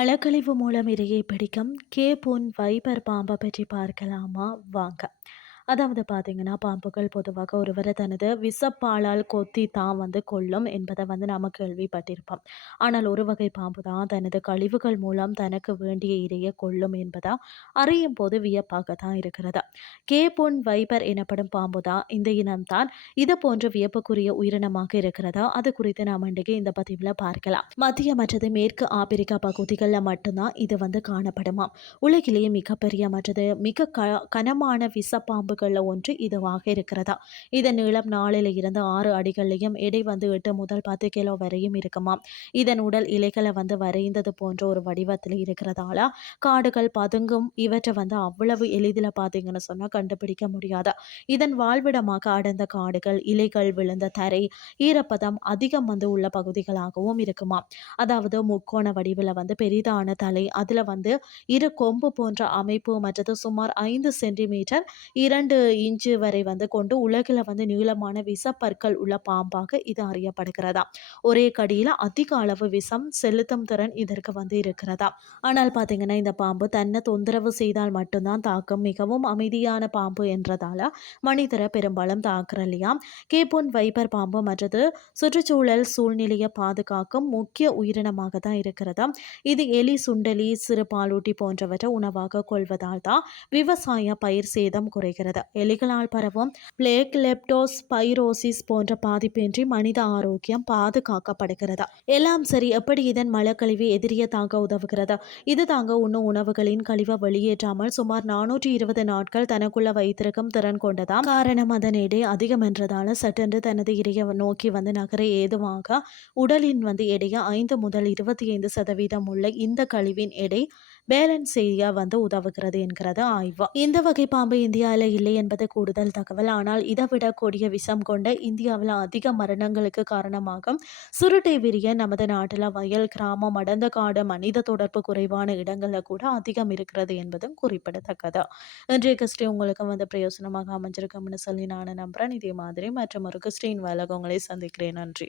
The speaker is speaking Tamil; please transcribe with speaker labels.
Speaker 1: மலக்கழிவு மூலம் இரையை பிடிக்கும். கே கேபோன் வைபர் பாம்பை பற்றி பார்க்கலாமா? வாங்க. அதாவது பார்த்தீங்கன்னா, பாம்புகள் பொதுவாக ஒருவரை தனது விசப்பாலால் கொத்தி தான் வந்து கொள்ளும் என்பதை வந்து நாம் கேள்விப்பட்டிருப்போம். ஆனால் ஒரு வகை பாம்பு தான் தனது கழிவுகள் மூலம் தனக்கு வேண்டிய இரையை கொள்ளும் என்பதா அறியும்போது வியப்பாக தான் இருக்கிறது. கேப் வைபர் எனப்படும் பாம்பு தான் இந்த இனம்தான் இது போன்ற வியப்புக்குரிய உயிரினமாக இருக்கிறதா, அது குறித்து நாம் இன்றைக்கு இந்த பதிவில் பார்க்கலாம். மத்திய மற்றது மேற்கு ஆப்பிரிக்கா பகுதிகளில் மட்டும்தான் இது வந்து காணப்படுமாம். உலகிலேயே மிகப்பெரிய மற்றது மிக க கனமான விசப்பாம்பு பாம்புகளில் ஒன்று இதுவாக இருக்கிறதா? இதன் நீளம் நாலில் இருந்து ஆறு அடிகள்லையும் எடை வந்து எட்டு முதல் பத்து கிலோ வரையும் இருக்குமாம் இதன் உடல் இலைகளை வந்து வரைந்தது போன்ற ஒரு வடிவத்தில் இருக்கிறதால? காடுகள் பதுங்கும் இவற்றை வந்து அவ்வளவு எளிதில் பார்த்தீங்கன்னு சொன்னால் கண்டுபிடிக்க முடியாது? இதன் வாழ்விடமாக அடர்ந்த காடுகள் இலைகள் விழுந்த தரை ஈரப்பதம் அதிகம் வந்து உள்ள பகுதிகளாகவும் இருக்குமா? அதாவது முக்கோண வடிவில் வந்து பெரிதான தலை அதில் வந்து இரு கொம்பு போன்ற அமைப்பு மற்றது சுமார் ஐந்து சென்டிமீட்டர் இரண்டு இரண்டு இன்ச்சு வரை வந்து கொண்டு உலகில் வந்து நீளமான விஷப்பற்கள் உள்ள பாம்பாக இது அறியப்படுகிறதா ஒரே கடியில் அதிக அளவு விஷம் செலுத்தும் திறன் இதற்கு வந்து இருக்கிறதா ஆனால் பார்த்தீங்கன்னா இந்த பாம்பு தன்னை தொந்தரவு செய்தால் மட்டும்தான் தாக்கும் மிகவும் அமைதியான பாம்பு என்றதால மனிதரை பெரும்பாலும் தாக்குறலையா கேப்போன் வைப்பர் பாம்பு மற்றது சுற்றுச்சூழல் சூழ்நிலையை பாதுகாக்கும் முக்கிய உயிரினமாக தான் இருக்கிறதா இது எலி சுண்டலி சிறு பாலூட்டி போன்றவற்றை உணவாக கொள்வதால் தான் விவசாய பயிர் சேதம் குறைகிறது. எலிகளால் பரவும் பிளேக் லெப்டோஸ் பைரோசிஸ் போன்ற பாதிப்பின்றி மனித ஆரோக்கியம் பாதுகாக்கப்படுகிறது. எல்லாம் சரி எப்படி இதன் மலக்கழிவு எதிரிய தாங்க உதவுகிறது? இது தாங்க உண்ணும் உணவுகளின் கழிவை வெளியேற்றாமல் சுமார் நானூற்றி இருபது நாட்கள் தனக்குள்ள வைத்திருக்கும் திறன் கொண்டதாம். காரணம் அதன் எடை அதிகம் என்றதால சட்டென்று தனது இறைய நோக்கி வந்து நகர ஏதுவாக உடலின் வந்து எடையை ஐந்து முதல் இருபத்தி ஐந்து சதவீதம் உள்ள இந்த கழிவின் எடை பேலன்ஸ் செய்ய வந்து உதவுகிறது என்கிறது ஆய்வு. இந்த வகை பாம்பு இந்தியாவில் இல்லை என்பது கூடுதல் தகவல். ஆனால் இதை கொடிய விஷம் கொண்ட இந்தியாவில் அதிக மரணங்களுக்கு காரணமாகும். சுருட்டை விரிய நமது நாட்டில் வயல் கிராமம் அடர்ந்த காடு மனித தொடர்பு குறைவான இடங்களில் கூட அதிகம் இருக்கிறது என்பதும் குறிப்பிடத்தக்கது. இன்றைய கிறிஸ்டி உங்களுக்கு வந்து பிரயோசனமாக அமைஞ்சிருக்கும்னு சொல்லி நான் நம்புகிறேன் இதே மாதிரி மற்றும் ஒரு கிறிஸ்டின் வேலை உங்களை சந்திக்கிறேன். நன்றி.